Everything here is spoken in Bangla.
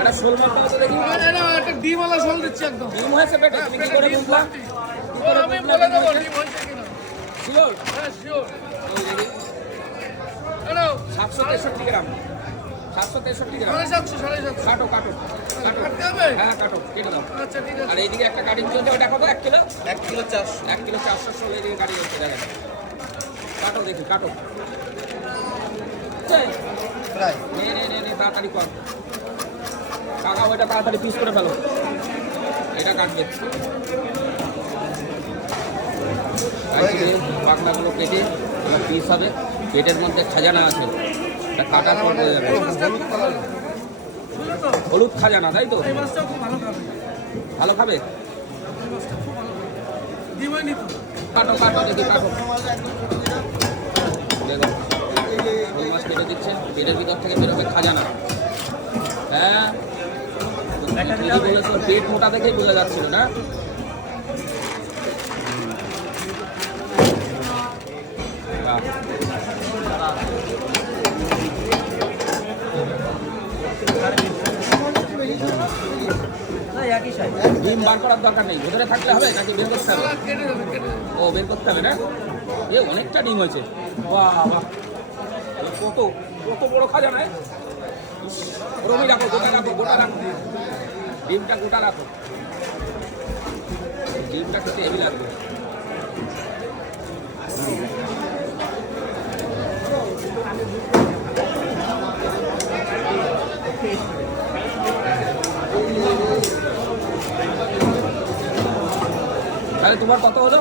এটা শোল মারতে হবে তো দেখি। একটা ডিমওয়ালা শোল দিচ্ছি একদম। ডিম হয়েছে পেটে, তুমি কি করে বুঝলা? আমি বলে দেবো ডিম হয়েছে কিনা। শিওর? হ্যাঁ শিওর। ওই দেখি। হ্যালো 763 গ্রাম, 763 গ্রাম। 750 কাটো কাটো কাটো। কাটতে হবে? হ্যাঁ কাটো, কেটে দাও। আচ্ছা ঠিক আছে। আর এইদিকে একটা কাটিং চলছে, ওটা কত? 1 কিলো? 1 কিলো 400। 1 কিলো 400 শোল এদিকে গাড়ি হচ্ছে, দেখেন। কাটো দেখি, কাটো। প্রায় নে তাড়াতাড়ি কর কাকা, ওইটা তাড়াতাড়ি পিস করে ফেলো। এটা কাটবে পাখনাগুলো কেটে এবার পিস হবে। পেটের মধ্যে খাজানা আছে, এটা কাটার পর হয়ে যাবে। হলুদ খাজানা, তাই তো? এই মাছটাও খুব ভালো খাবে। ভালো খাবে? এই মাছটা খুব ভালো খাবে। ডিম হয়নি তো? কাটো কাটো দেখি, কাটো। দেখো শোল মাছ কেটে দিচ্ছে, পেটের ভিতর থেকে বেরোবে খাজানা। হ্যাঁ বলেছো, পেট মোটা দেখেই বোঝা যাচ্ছিল না। ডিম বার করার দরকার নেই, ভেতরে থাকলে হবে নাকি বের করতে হবে? কেটে দেবে কেটে দেবে। ও বের করতে হবে না? এ অনেকটা ডিম হয়েছে। বাহ বাহ, কত কত বড় খাজানা! ওরমই রাখো, গোটা রাখো, গোটা রাখো। ডিমটা গোটা রাখো, ডিমটা খেতে হেভি লাগবে। তাহলে তোমার কত হলো?